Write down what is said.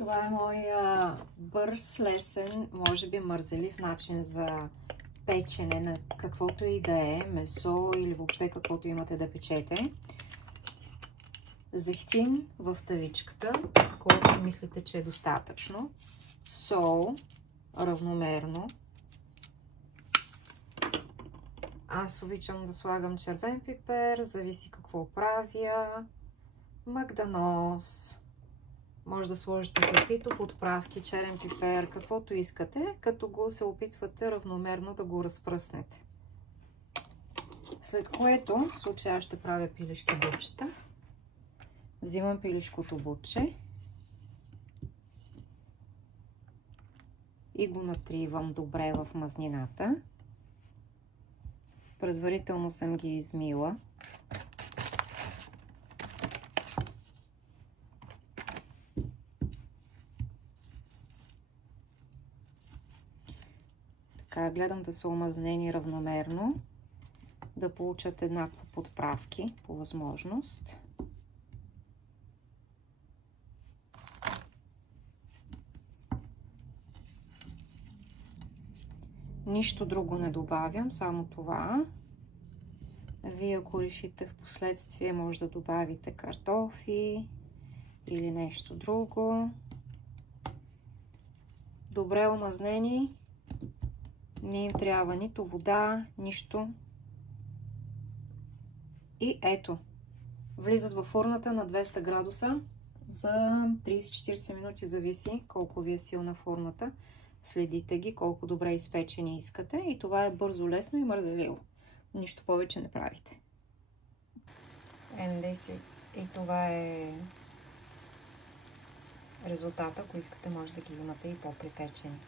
Това е моя бърз, лесен, може би мързелив начин за печене на каквото и да е, месо или въобще каквото имате да печете. Зехтин в тавичката, колкото мислите, че е достатъчно. Сол равномерно. Аз обичам да слагам червен пипер, зависи какво правя. Магданос. Може да сложите каквито подправки, черен пипер, каквото искате, като го се опитвате равномерно да го разпръснете. След което, в случая ще правя пилешки бутчета. Взимам пилешкото бутче и го натривам добре в мазнината. Предварително съм ги измила. Така, гледам да са омазнени равномерно, да получат еднакво подправки по възможност. Нищо друго не добавям, само това. Вие, ако решите в последствие, може да добавите картофи или нещо друго. Добре омазнени. Не им трябва нито вода, нищо. И ето, влизат във фурната на 200 градуса за 30-40 минути, зависи колко ви е силна фурната. Следите ги, колко добре изпечени искате. И това е бързо, лесно и мързеливо. Нищо повече не правите. И това е резултата. Ако искате, може да ги имате и по-припечени.